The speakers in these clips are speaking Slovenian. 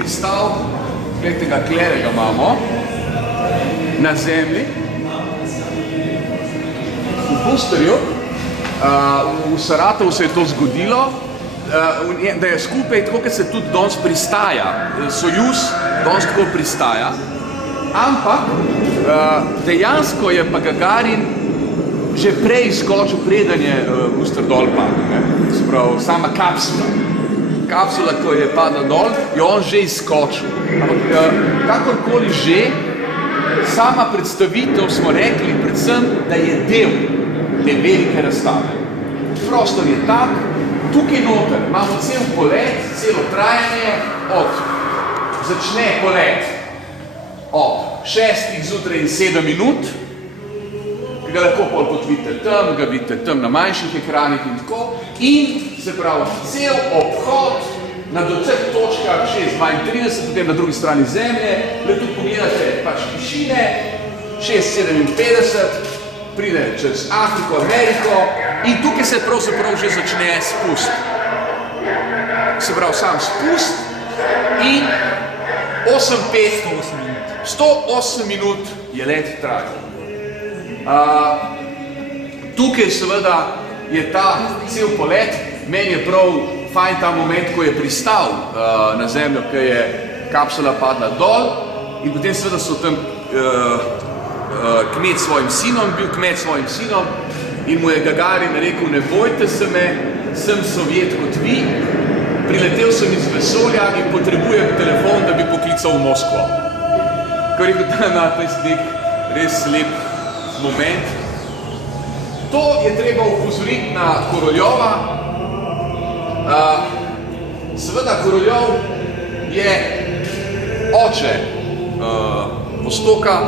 pristal, gledajte ga, klere ga imamo, na zemlji, v boosterju, v Saratovu se je to zgodilo, da je skupaj, tako kot se tudi danes pristaja, Sojuz danes tako pristaja, ampak dejansko je pa Gagarin že prej skočil, preden je booster dol padel, se pravi, sama kapsula, ko je padla dol, je on že izskočil. Ampak kakorkoli že, sama predstavitev smo rekli predvsem, da je del te velike razstave. Prostor je tak, tukaj noter imamo cel polet, celo trajanje, začne polet ob 6 zjutraj in 7 minut, ki ga lahko pol kot vidite tam, ga vidite tam na manjših ekranih in tako, in se pravi, cel obhod na do teh točkah 6:32, potem na drugi strani zemlje, le tu pogledate pač tišine, 6:57, pride čez Afriko, Ameriko in tukaj se pravzaprav že začne spust. Se pravi, sam spust in 108 minut je let trajal. Tukaj seveda je ta cel polet, meni je prav fajn ta moment, ko je pristal na zemljo, ko je kapsula padla dol in potem seveda so tam kmet s svojim sinom, bil kmet s svojim sinom in mu je Gagarin rekel, ne bojte se me, sem Sovjet kot vi, priletel sem iz vesolja in potrebujem telefon, da bi poklical v Moskvo. Ko je rekel, da je nek res lep moment. To je treba upozoriti na Koroljova. Seveda Koroljov je oče Vostoka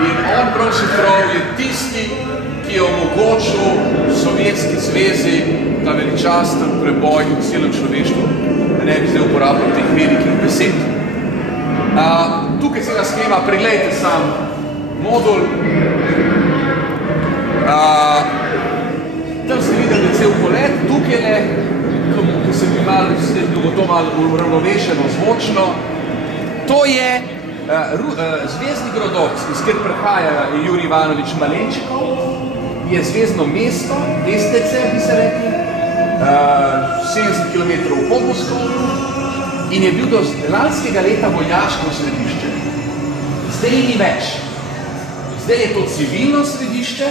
in on pravzaprav je tisti, ki je omogočil Sovjetski zvezi ta veličasten preboj v celem človeštvu. Ne bi zdaj uporabljal teh velikih besed. Tukaj se ga schema, preglejte sam modul. Tam ste videli cel polet, tukaj le, ko se bi bilo to malo uravnovešeno zvočno. To je zvezdni Grodovc, iz kjer prihaja Jurij Ivanovič Malenčikov, je zvezdno mesto, Mestece, bi se rekli, 70 km pod Moskvo in je bil do lanskega leta vojaško središče. Zdaj ni več. Zdaj je to civilno središče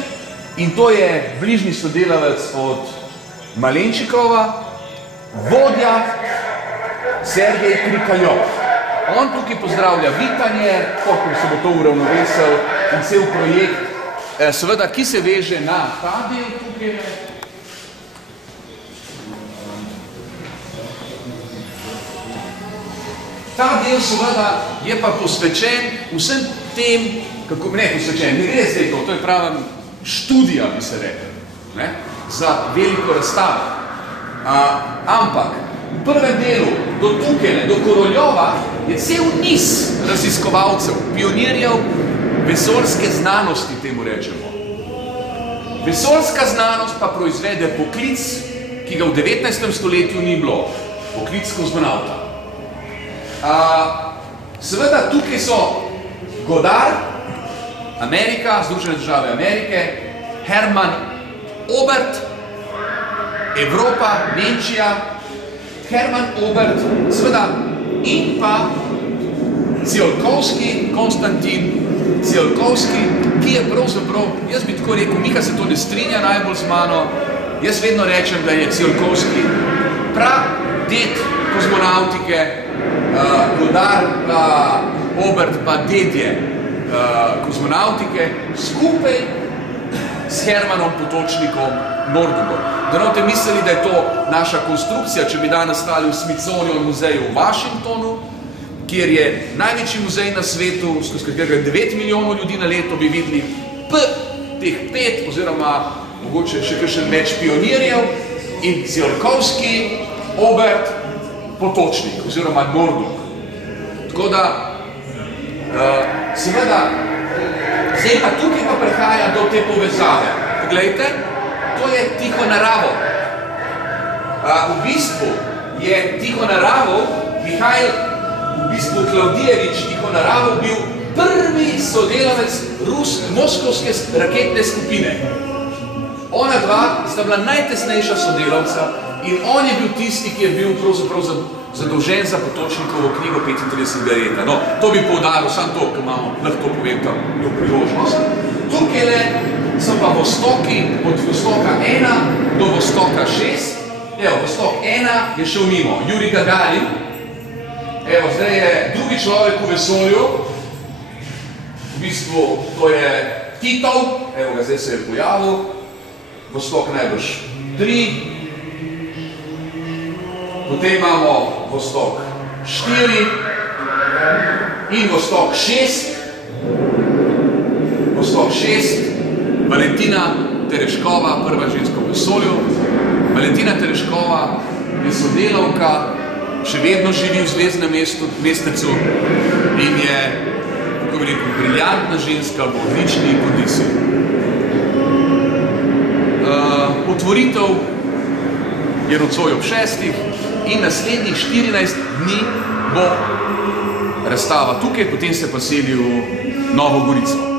in to je bližnji sodelavec od Malenčikova, vodja Sergej Krikaljov. On tukaj pozdravlja vitanje, kako se bo to uravnovesel in cel projekt, seveda, ki se veže na ta del tukaj. Ta del seveda je pa posvečen vsem tem, kako ne posvečen, ne gre zdaj to je prava študija, bi se rekel, za veliko razstavo. Ampak v prvem delu, do tukaj, do Koroljova, je cel niz raziskovalcev, pionirjev vesoljske znanosti, temu rečemo. Vesoljska znanost pa proizvede poklic, ki ga v 19. stoletju ni bilo, poklic kozmonavta. Seveda tukaj so Goddard, Amerika, Združene države Amerike, Hermann Oberth, Evropa, Nemčija, Hermann Oberth, seveda, in pa Tsiolkovski, Konstantin Tsiolkovski, ki je pravzaprav, jaz bi tako rekel, Mika se to ne strinja najbolj z mano, jaz vedno rečem, da je Tsiolkovski ded kozmonautike, Goddard pa Oberth pa dedje kozmonautike, skupaj s Hermannom Potočnikom Nordugom. Da ne boste mislili, da je to naša konstrukcija, če bi danes stali v Smithsonian muzeju v Washingtonu, kjer je največji muzej na svetu, skozi katerega 9 milijonov ljudi na leto, bi videli teh 5, oziroma mogoče še kakšen več pionirjev, in Tsiolkovski, Oberth, Potočnik, oziroma Nordug. Tako da, seveda, zdaj pa tukaj pa prihaja do te povezave. Poglejte, to je Tiho naravo. V bistvu je Tiho naravo Mihajl, v bistvu Klavdijevič, Tihonaravov, bil prvi sodelavec moskovske raketne skupine. Ona dva sta bila najtesnejša sodelavca in on je bil tisti, ki je bil pravzaprav zadolžen za Potočnikovo knjigo 35 leta. No, to bi poudaril, samo to, ki imamo, lahko povem tam to priložnost. Tukaj so pa Vostoki, od Vostoka 1 do Vostoka 6. Evo, Vostok 1 je šel mimo, Jurij Gagarin. Evo, zdaj je drugi človek v vesolju. V bistvu, to je Titov, evo ga, zdaj se je pojavil. Vostok najbrž 3. Potem imamo Vostok 4 in Vostok 6. Vostok 6, Valentina Tereškova, prva ženska v vesolju. Valentina Tereškova je sodelavka, še vedno živi v Zvezdnem mestecu in je, kako bi rekel, briljantna ženska v odlični kondiciji. Otvoritev je nocoj ob 6. in naslednjih 14 dni bo razstava tukaj, potem se pa seli v Novo Gorico.